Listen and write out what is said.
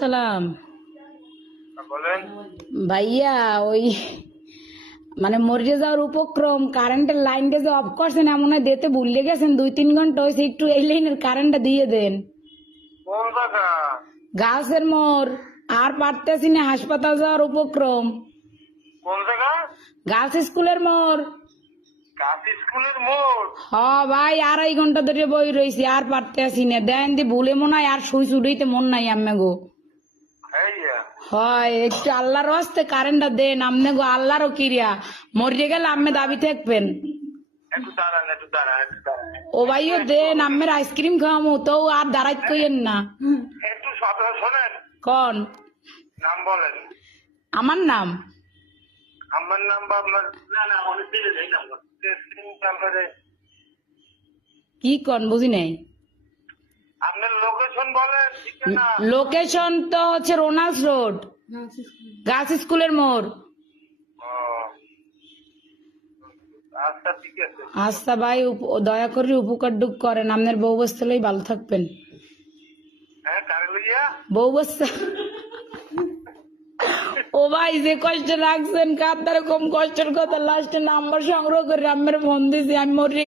সালাম বলেন। ভাইয়া, ওই মানে মরে যাওয়ার উপক্রম, কারেন্টের লাইনটা যে অফ করছেন এমন হয় দিতে ভুলে গেছেন, 2-3 ঘন্টা হয়েছে, একটু এই লাইনের কারেন্টটা দিয়ে দেন। কোন জায়গা? গাছের মোড়, আর পারতেছি না, হাসপাতাল যাওয়ার উপক্রম। কোন জায়গা? গার্লস স্কুলের মোড়। কাজ স্কুলের মোড়। হ ভাই, 2.5 ঘন্টা ধরে বই রয়েছি, আর পারতেছি না। দেন দি ভুলে মনে হয় আর শুই ছুটাইতে মন নাই আম্মে গো। হ্যাঁ, হয় একটু আল্লাহর হস্তে কারেন্টটা দেন আমনে গো, আল্লাহরও কিরিয়া। মরিয়ে গেলে আম্মে দাবি থাকবেন। একটু দাঁড়ান, একটু দাঁড়ান, একটু দাঁড়ান। ও ভাইও দেন, আম্মের আইসক্রিম খাওয়ামো তো আর দাঁড়াইত কইেন না। একটু কথা শোনেন। কন নাম বলেন। আমার নাম? আমার নাম বা আপনার? না না, অনেক দিলে নেই নাম্বার। নাম্বারে কি কন বুঝি নাই। আপনার লোকেশন বলেন, ঠিকানা। লোকেশন তো হচ্ছে রোনাল্ডস রোড, গার্লস স্কুলের মোড়। ও, আচ্ছা ঠিক আছে। আচ্ছা ভাই, দয়া করে উপকার ডুক করেন, আপনার বউ বস্তালেই ভালো থাকবেন। হ্যাঁ, কারে লইয়া? বউ বস্তা। ও ভাই, যে কষ্ট রাখছেন কার দ্বারা কম কষ্টের কথা, লাস্টে নাম্বার সংগ্রহ করে আম্মের ফোন দিয়েছি, আমি মরি।